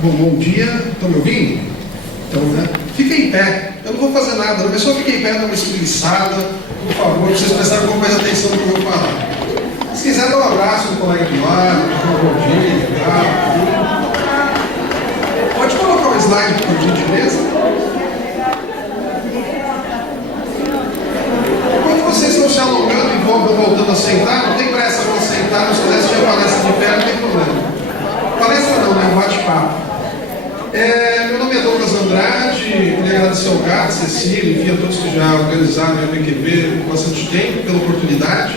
Bom dia, estão me ouvindo? Então, né? Fica em pé, eu não vou fazer nada, a pessoa fica em pé, dá uma espreguiçada, por favor, vocês prestarem um pouco mais atenção no que eu vou falar. Se quiser, dá um abraço no colega do lado, um bom dia, tá? Pode colocar um slide, por gentileza? Enquanto vocês estão se alongando e voltando a sentar, não tem pressa para sentar, se quiser assistir a palestra de pé, não tem problema. Palestra não, né? Bate-papo. Meu nome é Douglas Andrade, queria agradecer ao Gato, Cecília, enfim, a todos que já organizaram o EBQB por bastante tempo, pela oportunidade.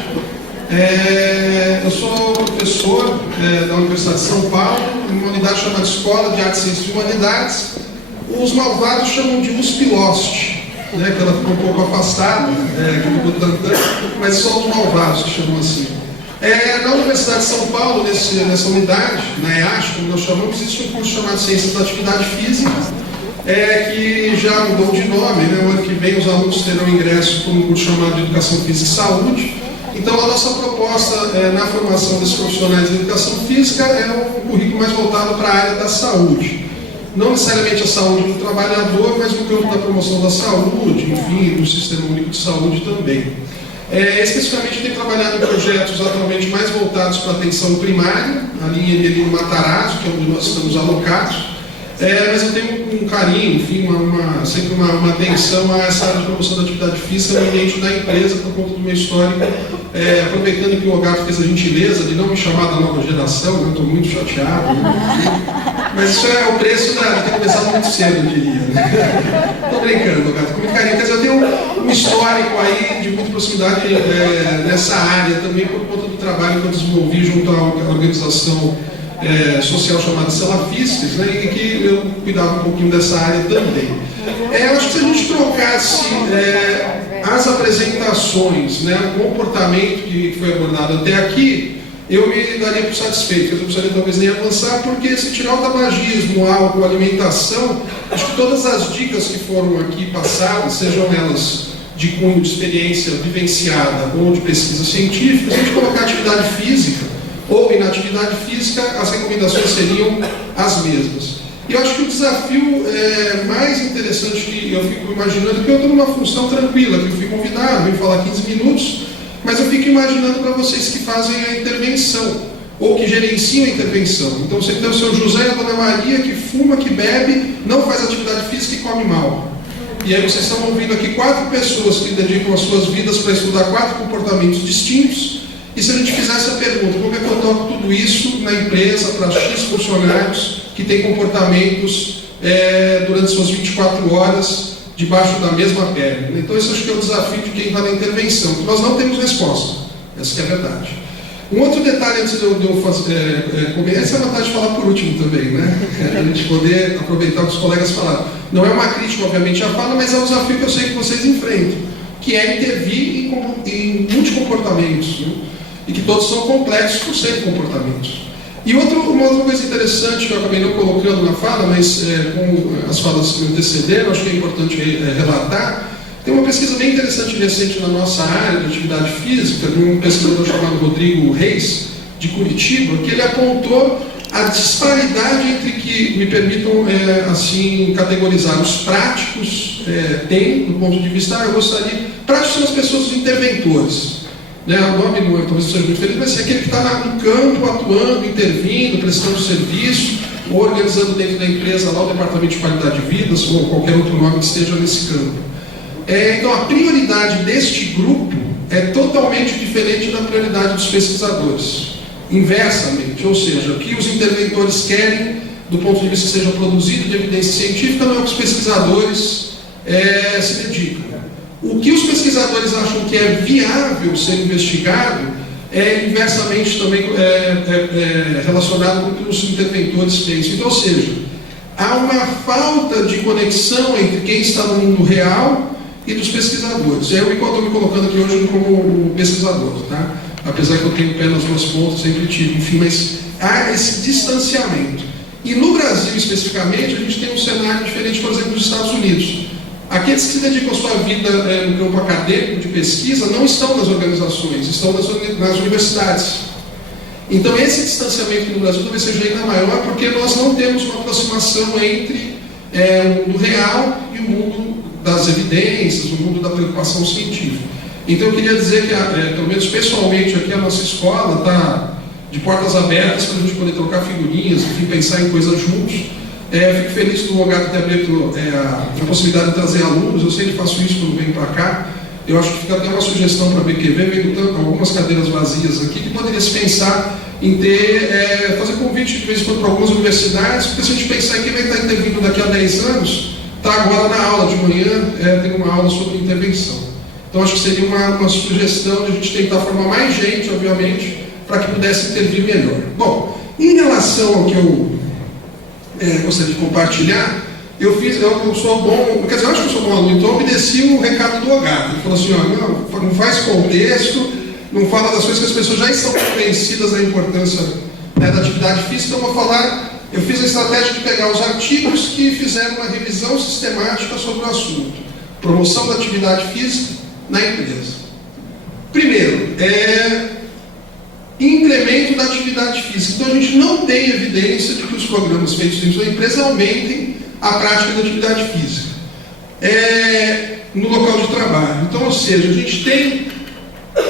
Eu sou professor da Universidade de São Paulo, em uma unidade chamada Escola de Artes, Ciências e Humanidades. Os malvados chamam de USP-Lost, né, que ela ficou um pouco afastada, aqui do Butantã, mas são os malvados que chamam assim. Na Universidade de São Paulo, nessa unidade, na EASH, como nós chamamos, existe um curso chamado Ciências da Atividade Física, que já mudou de nome, né? O ano que vem os alunos terão ingresso para um curso chamado de Educação Física e Saúde. Então a nossa proposta na formação desses profissionais de Educação Física é um currículo mais voltado para a área da saúde. Não necessariamente a saúde do trabalhador, mas no campo da promoção da saúde, enfim, do Sistema Único de Saúde também. Especificamente tem trabalhado em projetos atualmente mais voltados para a atenção primária, a linha de Matarazzo, que é onde nós estamos alocados, mas eu tenho um carinho, enfim, sempre uma atenção a essa área de promoção da atividade física no ambiente da empresa, por conta do meu histórico, aproveitando que o Gato fez a gentileza de não me chamar da nova geração, eu estou muito chateado, né? Mas isso é o preço de ter começado muito cedo, eu diria. Estou brincando, Gato, com muito carinho. Quer dizer, eu tenho um histórico aí de muita proximidade nessa área também, por conta do trabalho que eu desenvolvi junto à organização social chamada Salafistas, né, e que eu cuidava um pouquinho dessa área também. Eu acho que se a gente trocasse as apresentações, né, o comportamento que foi abordado até aqui, eu me daria por satisfeito. Eu não precisaria talvez nem avançar, porque se tirar o tabagismo, álcool, alimentação, acho que todas as dicas que foram aqui passadas, sejam elas de cunho de experiência vivenciada ou de pesquisa científica, se a gente colocar atividade física ou inatividade física, as recomendações seriam as mesmas. E eu acho que o desafio mais interessante que eu fico imaginando, que eu estou numa função tranquila, que eu fui convidado, venho falar 15 minutos, mas eu fico imaginando para vocês que fazem a intervenção, ou que gerenciam a intervenção. Então você tem o seu José e a Dona Maria, que fuma, que bebe, não faz atividade física e come mal. E aí vocês estão ouvindo aqui 4 pessoas que dedicam as suas vidas para estudar 4 comportamentos distintos. E se a gente fizesse a pergunta, como é que eu toco tudo isso na empresa para X funcionários que têm comportamentos durante suas 24 horas debaixo da mesma pele? Então esse acho que é o desafio de quem está na intervenção, que nós não temos resposta, essa que é a verdade. Um outro detalhe antes de eu fazer, essa é a vantagem de falar por último também, né? A gente poder aproveitar o que os colegas falaram. Não é uma crítica, obviamente, à fala, mas é um desafio que eu sei que vocês enfrentam, que é intervir em multicomportamentos, né? E que todos são complexos por serem comportamentos. E uma outra coisa interessante que eu acabei não colocando na fala, mas com as falas que me antecederam, acho que é importante relatar, tem uma pesquisa bem interessante recente na nossa área de atividade física, de um pesquisador chamado Rodrigo Reis, de Curitiba, que ele apontou a disparidade entre que, me permitam assim categorizar, os práticos têm, do ponto de vista, eu gostaria, práticos são as pessoas, os interventores. Né, o nome talvez seja muito feliz, mas é aquele que está no campo, atuando, intervindo, prestando serviço, ou organizando dentro da empresa lá o departamento de qualidade de vidas, ou qualquer outro nome que esteja nesse campo. Então a prioridade deste grupo é totalmente diferente da prioridade dos pesquisadores. Inversamente, ou seja, o que os interventores querem, do ponto de vista que seja produzido de evidência científica, não é o que os pesquisadores se dedicam. O que os pesquisadores acham que é viável ser investigado é inversamente também relacionado com o que os interventores pensam. Então, ou seja, há uma falta de conexão entre quem está no mundo real e dos pesquisadores. Eu estou me colocando aqui hoje como pesquisador, tá? Apesar que eu tenho pé nas 2 pontas, sempre tive, enfim, mas há esse distanciamento. E no Brasil, especificamente, a gente tem um cenário diferente, por exemplo, dos Estados Unidos. Aqueles que se dedicam a sua vida no campo acadêmico, de pesquisa, não estão nas organizações, estão nas universidades. Então esse distanciamento no Brasil talvez seja ainda maior, porque nós não temos uma aproximação entre o mundo real e o mundo das evidências, o mundo da preocupação científica. Então eu queria dizer que, pelo menos pessoalmente aqui, a nossa escola está de portas abertas para a gente poder trocar figurinhas, enfim, pensar em coisas juntos. Eu fico feliz do Rogato ter aberto a possibilidade de trazer alunos. Eu sempre faço isso quando venho para cá. Eu acho que fica até uma sugestão para a BQV, vendo algumas cadeiras vazias aqui, que poderia se pensar em fazer convite de vez em quando para algumas universidades, porque se a gente pensar em quem vai estar intervindo daqui a 10 anos, está agora na aula de manhã, tem uma aula sobre intervenção. Então acho que seria uma sugestão de a gente tentar formar mais gente, obviamente, para que pudesse intervir melhor. Bom, em relação ao que eu gostaria de compartilhar, eu sou bom, quer dizer, eu acho que eu sou bom aluno, então eu obedeci o recado do Rogato. Ele falou assim, não faz contexto, não fala das coisas que as pessoas já estão convencidas da importância da atividade física. Então eu vou falar, eu fiz a estratégia de pegar os artigos que fizeram uma revisão sistemática sobre o assunto. Promoção da atividade física na empresa. Primeiro, incremento da atividade física. Então a gente não tem evidência de que os programas feitos dentro da empresa aumentem a prática da atividade física no local de trabalho. Então, ou seja, a gente tem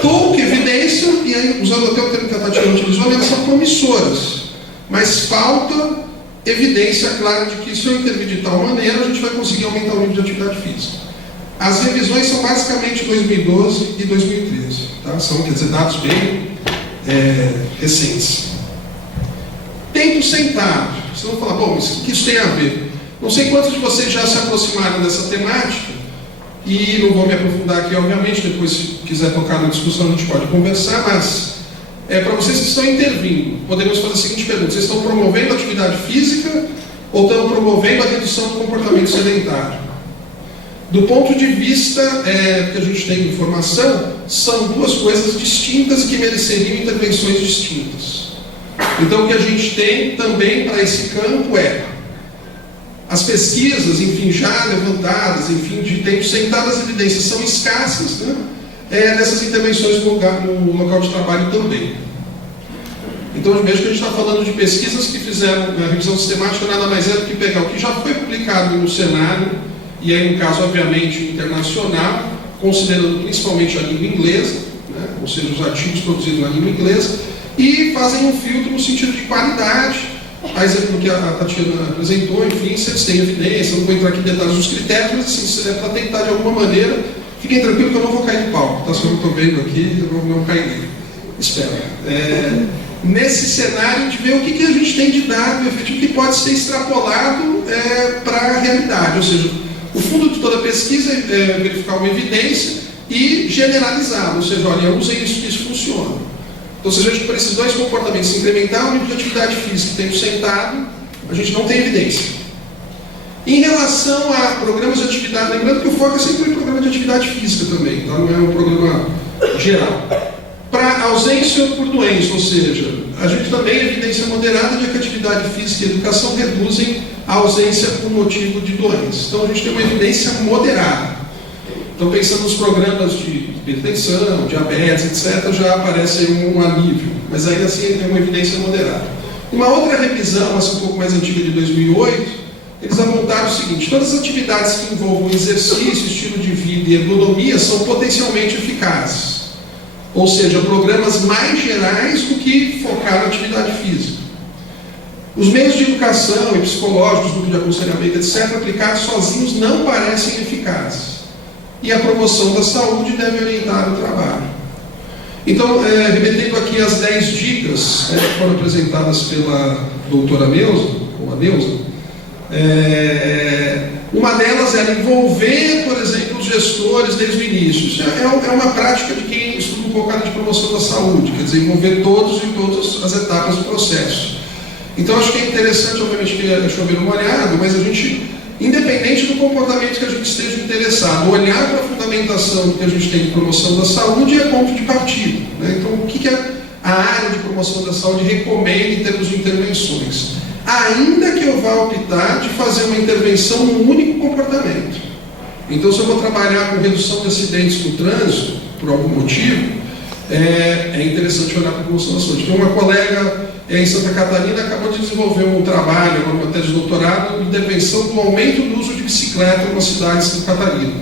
pouca evidência, e aí, usando até o termo que a Tatiana utilizou, elas são promissoras, mas falta evidência clara de que se eu intervir de tal maneira, a gente vai conseguir aumentar o nível de atividade física. As revisões são basicamente 2012 e 2013, tá? São, quer dizer, dados bem recentes. Tempo sentado. Vocês vão falar, bom, mas o que isso tem a ver? Não sei quantos de vocês já se aproximaram dessa temática, e não vou me aprofundar aqui, obviamente, depois se quiser tocar na discussão a gente pode conversar, mas para vocês que estão intervindo, podemos fazer a seguinte pergunta: vocês estão promovendo a atividade física ou estão promovendo a redução do comportamento sedentário? Do ponto de vista que a gente tem de informação, são duas coisas distintas que mereceriam intervenções distintas. Então o que a gente tem também para esse campo as pesquisas, enfim, já levantadas, enfim, de tempo sentado, as evidências são escassas, né? Nessas intervenções no local de trabalho também. Então eu vejo que a gente está falando de pesquisas que fizeram a revisão sistemática, nada mais é do que pegar o que já foi publicado no cenário, e aí no caso obviamente internacional, considerando principalmente a língua inglesa, né? Ou seja, os artigos produzidos na língua inglesa, e fazem um filtro no sentido de qualidade. A exemplo que a Tatiana apresentou, enfim, se eles têm evidência, não vou entrar aqui em detalhes dos critérios, mas assim, para tentar de alguma maneira, fiquem tranquilos que eu não vou cair de palco, tá? Se eu não estou vendo aqui, eu não cairei. Espero. Nesse cenário, a gente vê o que a gente tem de dado efetivo que pode ser extrapolado para a realidade, ou seja, o fundo de toda pesquisa é verificar uma evidência e generalizá-la, ou seja, olha, usem isso que isso funciona. Então, se a gente para esses dois comportamentos incrementar o nível de atividade física e tempo sentado, a gente não tem evidência. Em relação a programas de atividade, lembrando que o foco é sempre em programa de atividade física também, tá? Não é um programa geral. Para ausência por doença, ou seja, a gente também tem evidência moderada de que a atividade física e a educação reduzem a ausência por motivo de doença. Então, a gente tem uma evidência moderada. Então, pensando nos programas de hipertensão, diabetes, etc., já aparece um alívio, mas ainda assim tem uma evidência moderada. Uma outra revisão, essa um pouco mais antiga, de 2008, eles apontaram o seguinte: todas as atividades que envolvam exercício, estilo de vida e ergonomia são potencialmente eficazes. Ou seja, programas mais gerais do que focar na atividade física. Os meios de educação e psicológicos, grupo de aconselhamento, etc., aplicados sozinhos não parecem eficazes. E a promoção da saúde deve orientar o trabalho. Então, remetendo aqui as 10 dicas que foram apresentadas pela doutora Neuza, ou a Neuza, uma delas era envolver, por exemplo, os gestores desde o início. Isso é uma prática de quem estuda um pouco a área de promoção da saúde, quer dizer, envolver todos em todas as etapas do processo. Então, acho que é interessante, obviamente, que é chover uma olhada, mas a gente, independente do comportamento que a gente esteja interessado, olhar para a fundamentação que a gente tem de promoção da saúde é ponto de partida, né? Então, o que a área de promoção da saúde recomenda em termos de intervenções? Ainda que eu vá optar de fazer uma intervenção num único comportamento. Então, se eu vou trabalhar com redução de acidentes no trânsito, por algum motivo, é interessante olhar para a promoção da saúde. Tem uma colega em Santa Catarina acabou de desenvolver um trabalho, uma tese de doutorado, de intervenção do aumento do uso de bicicleta numa cidade de Santa Catarina.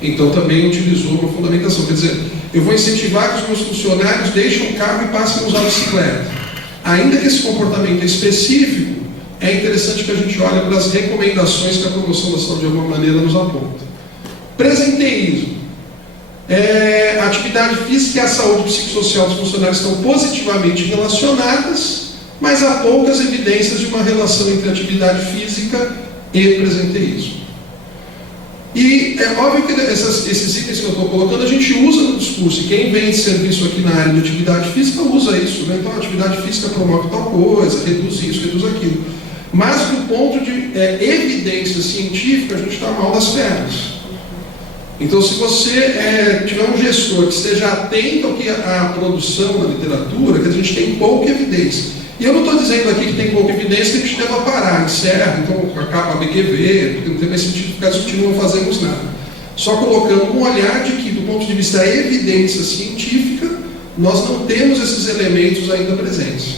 Então também utilizou uma fundamentação. Quer dizer, eu vou incentivar que os meus funcionários deixem o carro e passem a usar a bicicleta. Ainda que esse comportamento é específico, é interessante que a gente olhe para as recomendações que a promoção da saúde de alguma maneira nos aponta. Presenteísmo. A atividade física e a saúde psicossocial dos funcionários estão positivamente relacionadas, mas há poucas evidências de uma relação entre atividade física e presenteísmo. E é óbvio que esses itens que eu estou colocando a gente usa no discurso, e quem vende serviço aqui na área de atividade física usa isso, né? Então a atividade física promove tal coisa, reduz isso, reduz aquilo. Mas do ponto de evidência científica, a gente está mal das pernas. Então, se você tiver um gestor que esteja atento ao que a produção da literatura, que a gente tem pouca evidência. E eu não estou dizendo aqui que tem pouca evidência que a gente deva parar, encerra, então acaba a BQV, porque não tem mais sentido ficar discutindo, não fazemos nada. Só colocando um olhar de que, do ponto de vista da evidência científica, nós não temos esses elementos ainda presentes.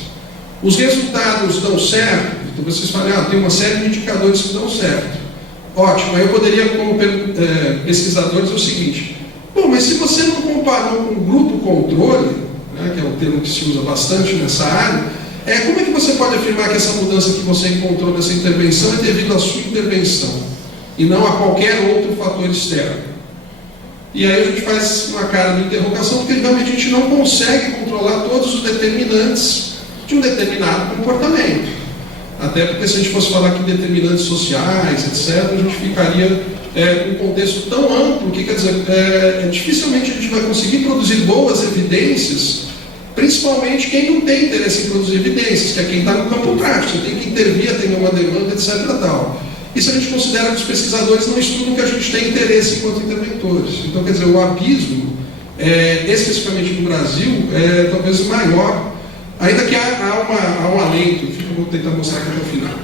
Os resultados dão certo, então vocês falam, tem uma série de indicadores que dão certo. Ótimo, aí eu poderia, como pesquisador, dizer o seguinte: bom, mas se você não comparou com o grupo controle, né, que é um termo que se usa bastante nessa área, como é que você pode afirmar que essa mudança que você encontrou nessa intervenção é devido à sua intervenção e não a qualquer outro fator externo? E aí a gente faz uma cara de interrogação, porque realmente a gente não consegue controlar todos os determinantes de um determinado comportamento. Até porque se a gente fosse falar aqui de determinantes sociais, etc., a gente ficaria com um contexto tão amplo que, quer dizer, dificilmente a gente vai conseguir produzir boas evidências, principalmente quem não tem interesse em produzir evidências, que é quem está no campo prático, você tem que intervir, atender uma demanda, etc. Tal. Isso a gente considera que os pesquisadores não estudam que a gente tem interesse enquanto interventores. Então, quer dizer, o abismo, especificamente no Brasil, é talvez maior, ainda que há um alento, enfim, eu vou tentar mostrar aqui até o final.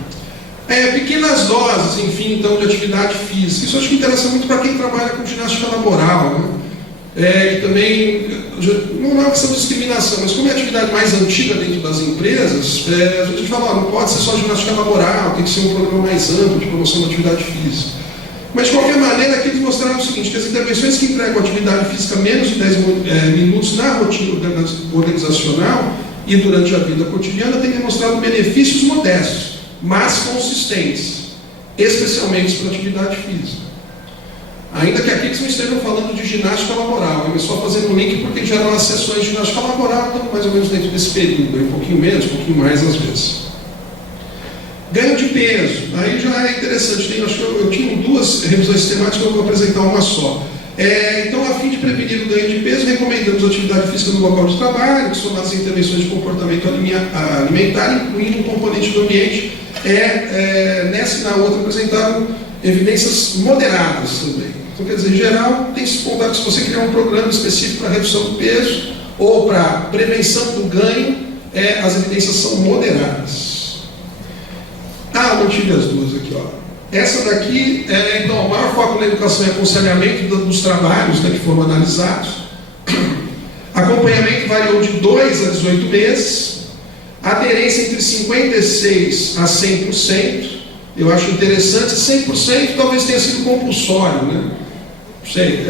Pequenas doses, enfim, então, de atividade física. Isso acho que interessa muito para quem trabalha com ginástica laboral, né? E também, não é uma questão de discriminação, mas como é a atividade mais antiga dentro das empresas, a gente fala, não pode ser só ginástica laboral, tem que ser um programa mais amplo de promoção da atividade física. Mas, de qualquer maneira, aqui eles mostraram o seguinte, que as intervenções que entregam atividade física menos de 10 minutos na rotina organizacional e durante a vida cotidiana têm demonstrado benefícios modestos, mas consistentes, especialmente para a atividade física. Ainda que aqui eles não estejam falando de ginástica laboral, eu só fazendo um link porque em geral as sessões de ginástica laboral estão mais ou menos dentro desse período, um pouquinho menos, um pouquinho mais às vezes. Ganho de peso, aí já é interessante, acho que eu tinha duas revisões temáticas, eu vou apresentar uma só. Então, a fim de prevenir o ganho de peso, recomendamos atividade física no local de trabalho, que somadas as intervenções de comportamento alimentar, incluindo um componente do ambiente. Nessa e na outra apresentaram evidências moderadas também. Então, quer dizer, em geral, tem se contar que se você criar um programa específico para redução do peso ou para prevenção do ganho, as evidências são moderadas. Eu tive as duas aqui, ó. Essa daqui, então, o maior foco na educação e aconselhamento dos trabalhos, né, que foram analisados. Acompanhamento variou de 2 a 18 meses. Aderência entre 56% a 100%. Eu acho interessante. 100% talvez tenha sido compulsório, né? Não sei,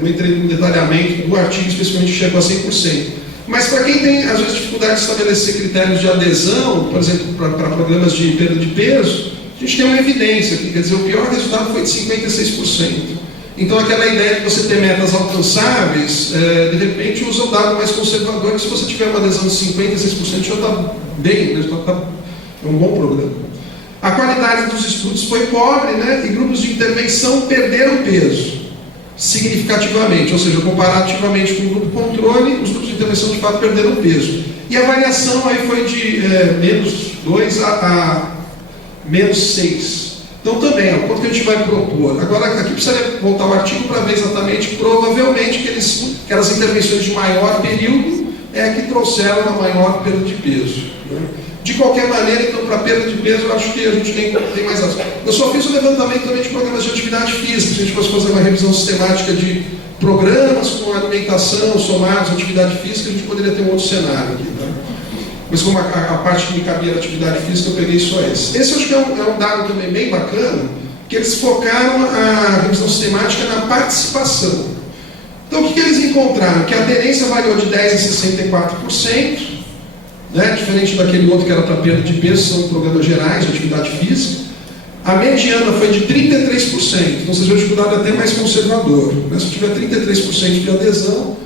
não entrei no detalhamento do artigo, especificamente chegou a 100%. Mas para quem tem, às vezes, dificuldade de estabelecer critérios de adesão, por exemplo, para programas de perda de peso, a gente tem uma evidência aqui, quer dizer, o pior resultado foi de 56%. Então, aquela ideia de você ter metas alcançáveis, de repente, usa o dado mais conservador, que se você tiver uma adesão de 56%, já está bem, né? É um bom programa. A qualidade dos estudos foi pobre, né? E grupos de intervenção perderam peso significativamente, ou seja, comparativamente com o grupo controle, os grupos de intervenção de fato perderam peso. E a variação aí foi de menos 2 a menos 6. Então também, quanto que a gente vai propor? Agora, aqui precisaria voltar ao artigo para ver exatamente, provavelmente, que aquelas intervenções de maior período que trouxeram a maior perda de peso, né? De qualquer maneira, então, para perda de peso, eu acho que a gente tem mais razão. Eu só fiz o levantamento também de programas de atividade física, se a gente fosse fazer uma revisão sistemática de programas com alimentação somados à atividade física, a gente poderia ter um outro cenário aqui, tá? Mas como a parte que me cabia da atividade física, eu peguei só esse. Esse eu acho que é um dado também bem bacana, que eles focaram a revisão sistemática na participação. Então, o que eles encontraram? Que a aderência variou de 10% a 64%, né? Diferente daquele outro que era para perda de peso, são programas gerais de atividade física. A mediana foi de 33%, então vocês vejam que o dado é até mais conservador, né? Se tiver 33% de adesão,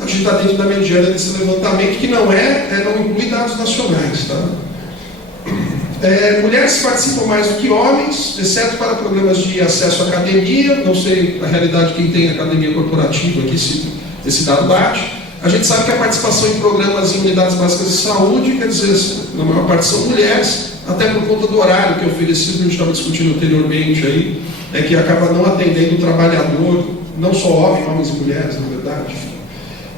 a gente está dentro da mediana desse levantamento, que não inclui dados nacionais. Tá? Mulheres participam mais do que homens, exceto para programas de acesso à academia. Não sei a realidade quem tem academia corporativa aqui, se esse dado bate. A gente sabe que a participação em programas em unidades básicas de saúde, quer dizer, na maior parte são mulheres, até por conta do horário que é oferecido, que a gente estava discutindo anteriormente aí, que acaba não atendendo o trabalhador, não só homens e mulheres, na verdade.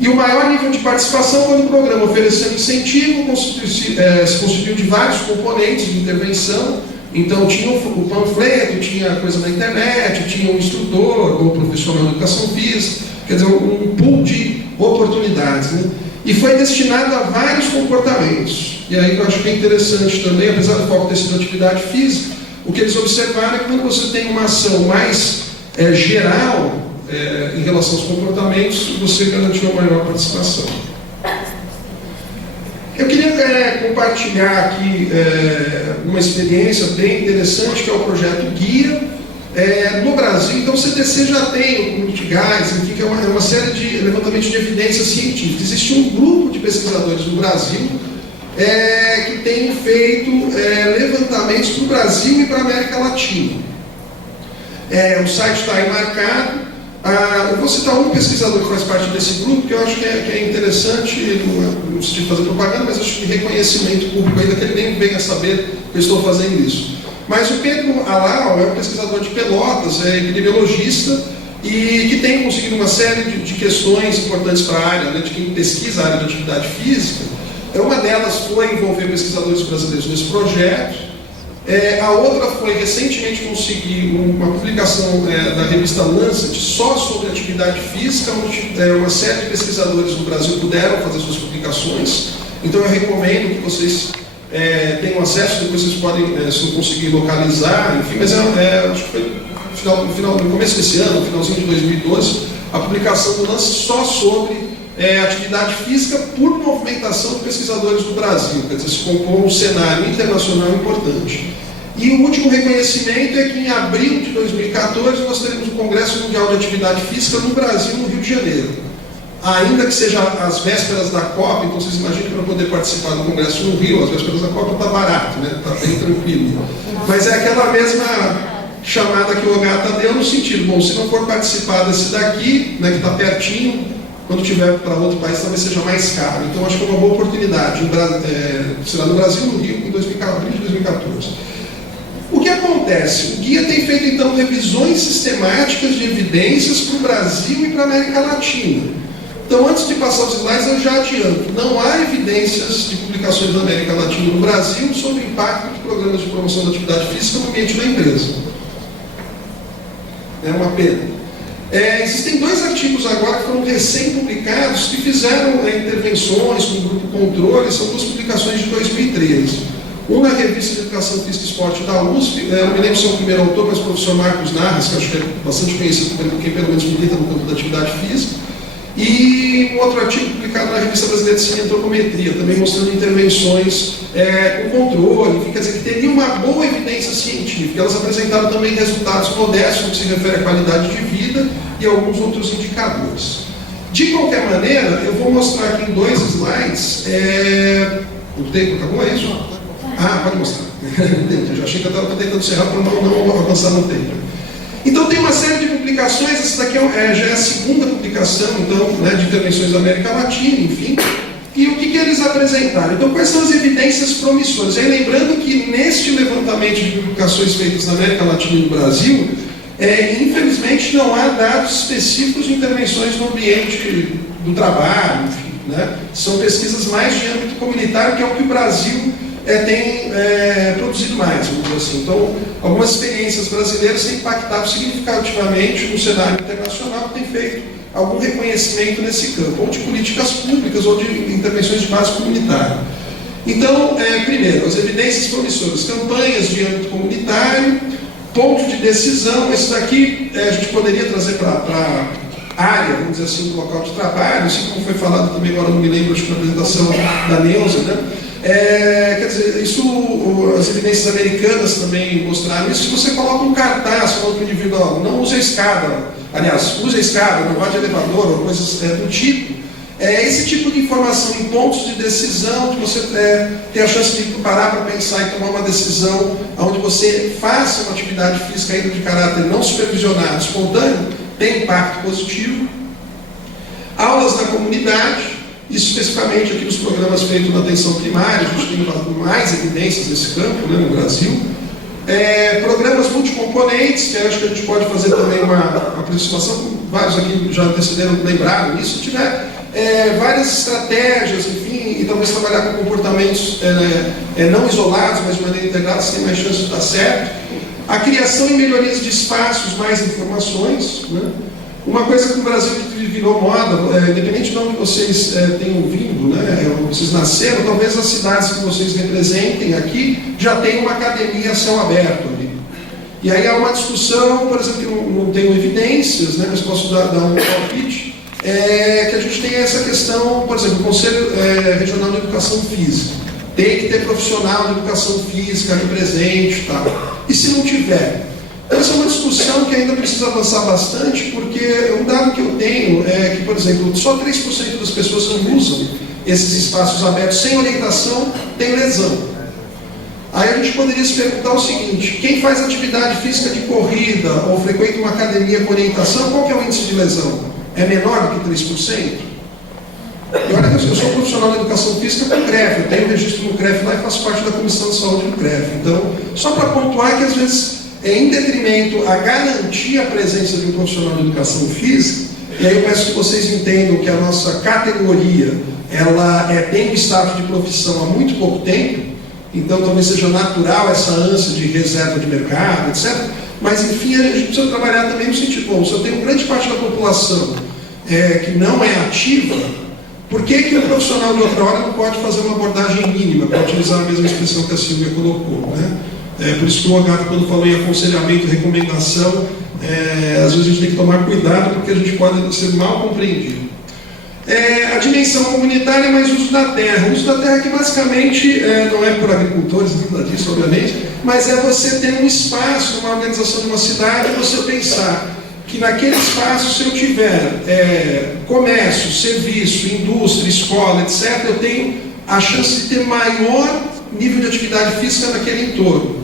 E o maior nível de participação quando o programa oferecendo incentivo se constituiu de vários componentes de intervenção. Então tinha o panfleto, tinha coisa na internet, tinha um instrutor ou profissional de educação física, quer dizer, um pool de oportunidades, né? E foi destinado a vários comportamentos. E aí eu acho que é interessante também, apesar do foco ter sido atividade física, o que eles observaram é que quando você tem uma ação mais geral, em relação aos comportamentos, você garantiu uma maior participação. Eu queria compartilhar aqui uma experiência bem interessante, que é o projeto Guia. No Brasil, então o CTC já tem o Clube de Gás, enfim, que é uma série de levantamentos de evidências científicas. Existe um grupo de pesquisadores no Brasil que tem feito levantamentos para o Brasil e para a América Latina. O site está aí marcado. Eu vou citar um pesquisador que faz parte desse grupo, que eu acho que é interessante, não preciso fazer propaganda, mas acho que reconhecimento público ainda que ele nem venha saber que eu estou fazendo isso. Mas o Pedro Alau é um pesquisador de Pelotas, é epidemiologista, e que tem conseguido uma série de questões importantes para a área, né, de quem pesquisa a área da atividade física. Uma delas foi envolver pesquisadores brasileiros nesse projeto. A outra foi recentemente conseguir uma publicação da revista Lancet só sobre atividade física, onde uma série de pesquisadores no Brasil puderam fazer suas publicações. Então eu recomendo que vocês tenham acesso, depois vocês podem, se não conseguir localizar, enfim, mas acho que foi no começo desse ano, no finalzinho de 2012, a publicação do Lancet só sobre atividade física por movimentação de pesquisadores do Brasil, quer dizer, se compõe um cenário internacional importante. E o último reconhecimento é que em abril de 2014 nós teremos o Congresso Mundial de Atividade Física no Brasil, no Rio de Janeiro. Ainda que seja às vésperas da Copa, então vocês imaginem que para poder participar do Congresso no Rio, às vésperas da Copa está barato, né? Está bem tranquilo. Mas é aquela mesma chamada que o Ogata deu no sentido, bom, se não for participar desse daqui, né, que está pertinho, quando tiver para outro país talvez seja mais caro. Então acho que é uma boa oportunidade. Será no Brasil, no Rio, em abril de 2014. O que acontece? O guia tem feito então revisões sistemáticas de evidências para o Brasil e para a América Latina. Então, antes de passar os slides, eu já adianto. Não há evidências de publicações da América Latina e no Brasil sobre o impacto de programas de promoção da atividade física no ambiente da empresa. É uma pena. Existem 2 artigos agora que foram recém-publicados que fizeram intervenções com o grupo controle, são 2 publicações de 2013. Um na revista de Educação Física e Esporte da USP, eu me lembro se é o primeiro autor, mas o professor Marcos Narras, que eu acho que é bastante conhecido por quem pelo menos milita no campo da atividade física, e um outro artigo publicado na Revista Brasileira de Ciência e Antropometria, também mostrando intervenções com controle, enfim, quer dizer, que teria uma boa evidência científica. Elas apresentaram também resultados modestos no que se refere à qualidade de vida e alguns outros indicadores. De qualquer maneira, eu vou mostrar aqui em 2 slides. O tempo acabou, é isso? Pode mostrar. Eu já achei que eu estava tentando encerrar para não avançar no tempo. Então tem uma série de publicações, essa daqui já é a segunda publicação então, né, de intervenções da América Latina, enfim. E o que eles apresentaram? Então quais são as evidências promissoras? E aí, lembrando que neste levantamento de publicações feitas na América Latina e no Brasil, infelizmente não há dados específicos de intervenções no ambiente do trabalho, enfim, né? São pesquisas mais de âmbito comunitário, que é o que o Brasil tem produzido mais, vamos dizer assim. Então, algumas experiências brasileiras têm impactado significativamente no cenário internacional, que tem feito algum reconhecimento nesse campo, ou de políticas públicas, ou de intervenções de base comunitária. Então, primeiro, as evidências promissoras, campanhas de âmbito comunitário, ponto de decisão. Esse daqui a gente poderia trazer para a área, vamos dizer assim, do local de trabalho, assim como foi falado também, agora não me lembro, acho que na apresentação da Neuza, né? Quer dizer, isso, as evidências americanas também mostraram isso. Se você coloca um cartaz falando para o indivíduo, não use a escada, aliás, use a escada, não vá de elevador, ou coisas do tipo, esse tipo de informação em pontos de decisão, que você tem a chance de parar para pensar e tomar uma decisão onde você faça uma atividade física ainda de caráter não supervisionado, espontâneo, tem impacto positivo. Aulas na comunidade, isso especificamente aqui nos programas feitos na atenção primária, a gente tem mais evidências nesse campo, né, no Brasil. Programas multicomponentes, que acho que a gente pode fazer também uma aproximação, vários aqui já antecederam, lembraram isso. Se tiver várias estratégias, enfim, e talvez trabalhar com comportamentos não isolados, mas de maneira integrada, você tem mais chance de dar certo. A criação e melhorias de espaços, mais informações, né? Uma coisa que no Brasil que virou moda, independente de onde vocês tenham vindo, né, vocês nasceram, talvez as cidades que vocês representem aqui já tenham uma academia a céu aberto ali. E aí há uma discussão, por exemplo, que não tenho evidências, né, mas posso dar um palpite, que a gente tem essa questão, por exemplo, o Conselho Regional de Educação Física. Tem que ter profissional de educação física ali presente e tal. E se não tiver? Essa é uma discussão que ainda precisa avançar bastante, porque um dado que eu tenho é que, por exemplo, só 3% das pessoas que usam esses espaços abertos sem orientação tem lesão. Aí a gente poderia se perguntar o seguinte: quem faz atividade física de corrida ou frequenta uma academia com orientação, qual que é o índice de lesão? É menor do que 3%? E olha que eu sou profissional de educação física com CREF, eu tenho registro no CREF lá e faço parte da Comissão de Saúde do CREF. Então, só para pontuar que às vezes em detrimento a garantir a presença de um profissional de educação física, e aí eu peço que vocês entendam que a nossa categoria, ela tem um status de profissão há muito pouco tempo, então talvez seja natural essa ânsia de reserva de mercado, etc. Mas enfim, a gente precisa trabalhar também no sentido, bom, se eu tenho grande parte da população que não é ativa, por que o profissional de outra hora não pode fazer uma abordagem mínima, para utilizar a mesma expressão que a Silvia colocou, né? Por isso que o Agato, quando falou em aconselhamento e recomendação, às vezes a gente tem que tomar cuidado, porque a gente pode ser mal compreendido. A dimensão comunitária, mas o uso da terra. O uso da terra que basicamente não é por agricultores, nada disso, obviamente, mas é você ter um espaço, uma organização de uma cidade, você pensar que naquele espaço, se eu tiver comércio, serviço, indústria, escola, etc., eu tenho a chance de ter maior nível de atividade física naquele entorno.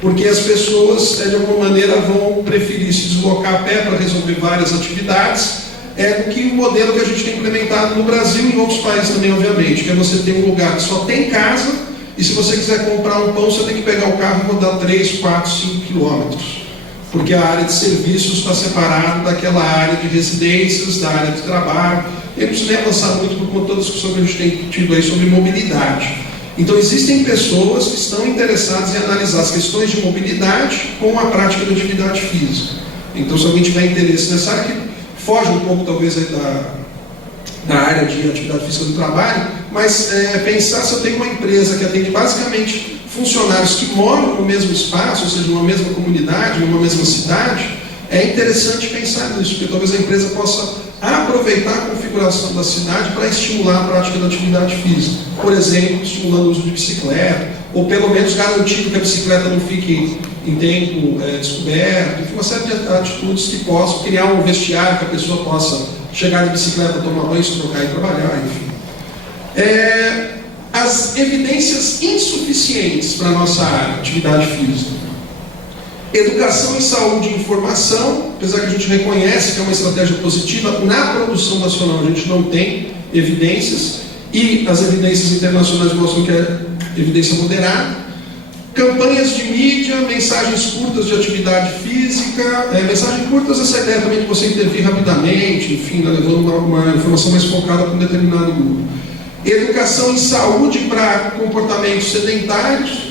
Porque as pessoas, de alguma maneira, vão preferir se deslocar a pé para resolver várias atividades, do que o modelo que a gente tem implementado no Brasil e em outros países também, obviamente, que é você ter um lugar que só tem casa, e se você quiser comprar um pão, você tem que pegar o carro e rodar 3, 4, 5 quilômetros. Porque a área de serviços está separada daquela área de residências, da área de trabalho. Eu não preciso nem avançar muito por conta da discussão que a gente tem tido aí sobre mobilidade. Então, existem pessoas que estão interessadas em analisar as questões de mobilidade com a prática da atividade física. Então, se alguém tiver interesse nessa área, que foge um pouco, talvez, aí da área de atividade física do trabalho, mas pensar se eu tenho uma empresa que atende basicamente funcionários que moram no mesmo espaço, ou seja, numa mesma comunidade, numa mesma cidade, é interessante pensar nisso, porque talvez a empresa possa aproveitar a configuração da cidade para estimular a prática da atividade física. Por exemplo, estimulando o uso de bicicleta, ou pelo menos garantindo que a bicicleta não fique em tempo descoberto, enfim, uma série de atitudes que possam criar um vestiário que a pessoa possa chegar de bicicleta, tomar banho, se trocar e trabalhar, enfim. As evidências insuficientes para a nossa área, atividade física. Educação em saúde e informação, apesar que a gente reconhece que é uma estratégia positiva, na produção nacional a gente não tem evidências, e as evidências internacionais mostram que é evidência moderada. Campanhas de mídia, mensagens curtas de atividade física, mensagens curtas, essa ideia também de você intervir rapidamente, enfim, levando uma informação mais focada para um determinado grupo. Educação em saúde para comportamentos sedentários.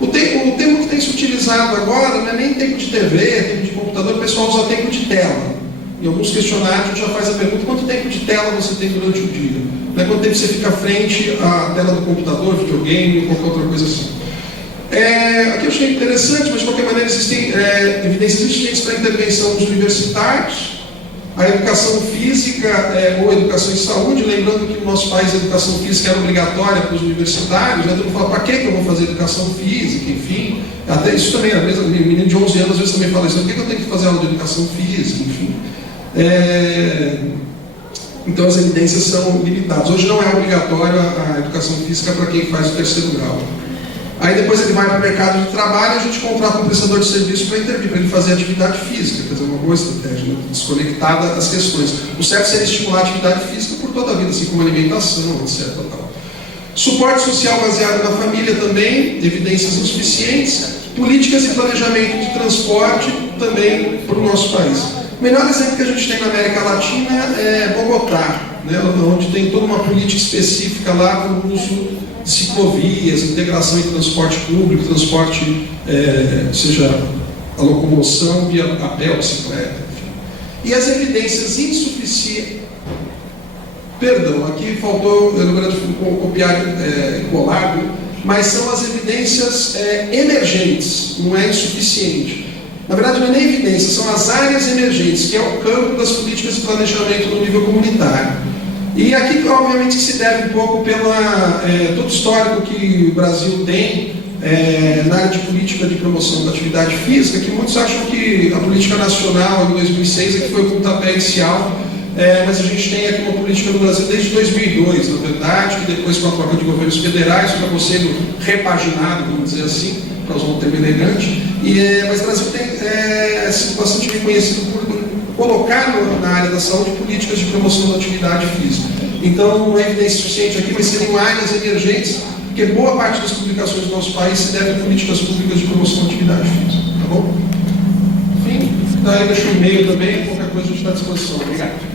O termo que tem se utilizado agora não é nem tempo de TV, é tempo de computador, o pessoal usa tempo de tela. Em alguns questionários a gente já faz a pergunta: quanto tempo de tela você tem durante o dia? Não é quanto tempo você fica frente à tela do computador, videogame ou qualquer outra coisa assim. Aqui eu achei interessante, mas de qualquer maneira existem evidências existentes para a intervenção dos universitários, a educação física ou educação em saúde. Lembrando que no nosso país a educação física era obrigatória para os universitários, né? Todo mundo fala: para que eu vou fazer educação física? Enfim, até isso também, às vezes, menino de 11 anos às vezes também fala isso: por que eu tenho que fazer aula de educação física? Enfim. Então as evidências são limitadas. Hoje não é obrigatório a educação física para quem faz o terceiro grau. Aí depois ele vai para o mercado de trabalho e a gente contrata um prestador de serviço para intervir, para ele fazer atividade física, quer dizer, uma boa estratégia, né? Desconectada das questões. O certo seria estimular a atividade física por toda a vida, assim como alimentação, etc. Tal. Suporte social baseado na família também, evidências insuficientes. Políticas e planejamento de transporte também para o nosso país. O melhor exemplo que a gente tem na América Latina é Bogotá, né, onde tem toda uma política específica lá para o uso de ciclovias, integração em transporte público, transporte, seja a locomoção via a pé ou bicicleta, enfim. E as evidências insuficientes. Perdão, aqui faltou, eu agora copiar e colar, mas são as evidências emergentes, não é insuficiente. Na verdade, não é nem evidência, são as áreas emergentes, que é o campo das políticas de planejamento no nível comunitário. E aqui, obviamente, se deve um pouco pela todo o histórico que o Brasil tem na área de política de promoção da atividade física, que muitos acham que a política nacional em 2006 é que foi o pontapé inicial, mas a gente tem aqui uma política no Brasil desde 2002, na verdade, que depois, com a troca de governos federais, acabou sendo repaginado, vamos dizer assim, para usar um termo elegante, mas o Brasil tem sido bastante reconhecido por colocar na área da saúde políticas de promoção da atividade física. Então, não é evidência suficiente aqui, mas seriam áreas emergentes, porque boa parte das publicações do nosso país se deve a políticas públicas de promoção da atividade física. Tá bom? Enfim, daí deixa um e-mail também, qualquer coisa a gente está à disposição. Obrigado.